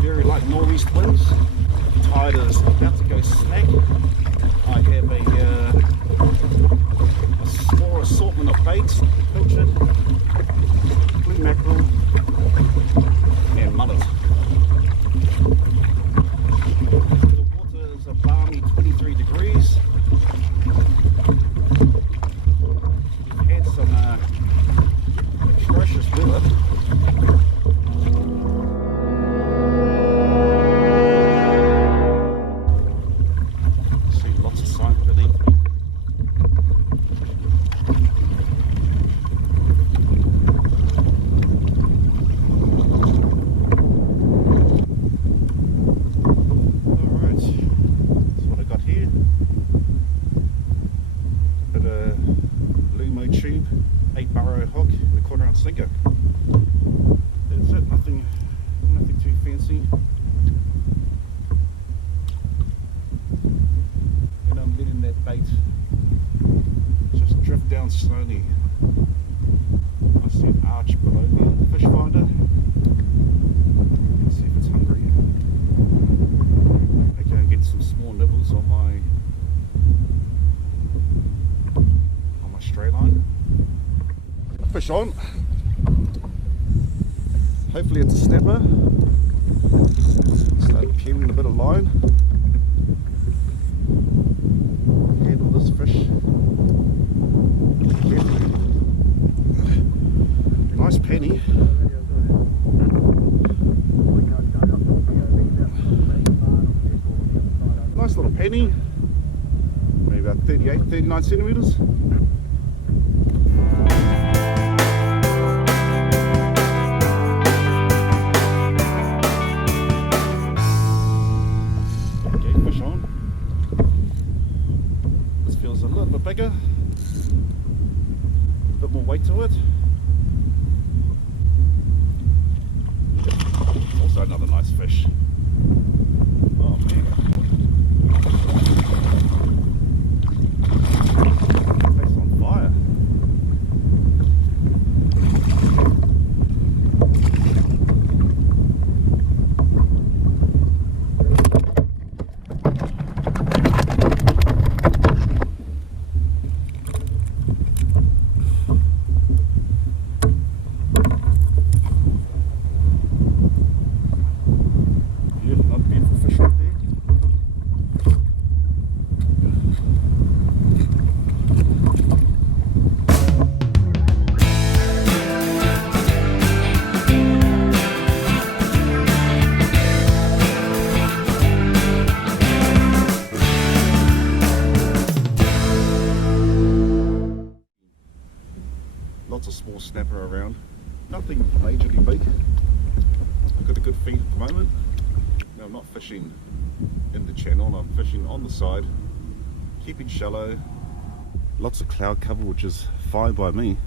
Very light northeast winds. Tide is about to go smack. I have a small assortment of baits, pilchard, blue mackerel and mullet. The water is a balmy 23 degrees. We've had some atrocious weather. Sinker. That's it, nothing too fancy. And I'm letting that bait just drift down slowly. I see an arch below me on the fish finder. Let's see if it's hungry. Okay, I'm getting some small nibbles on my stray line. Fish on. Hopefully it's a snapper. Start peeling a bit of line. Handle this fish carefully. Nice penny. Nice little penny. Maybe about 39 centimeters. Bigger, a bit more weight to it. Also another nice fish. Oh man. Face on fire. Lots of small snapper around, nothing majorly big. I've got a good feed at the moment. Now I'm not fishing in the channel, I'm fishing on the side, keeping shallow. Lots of cloud cover, which is fine by me.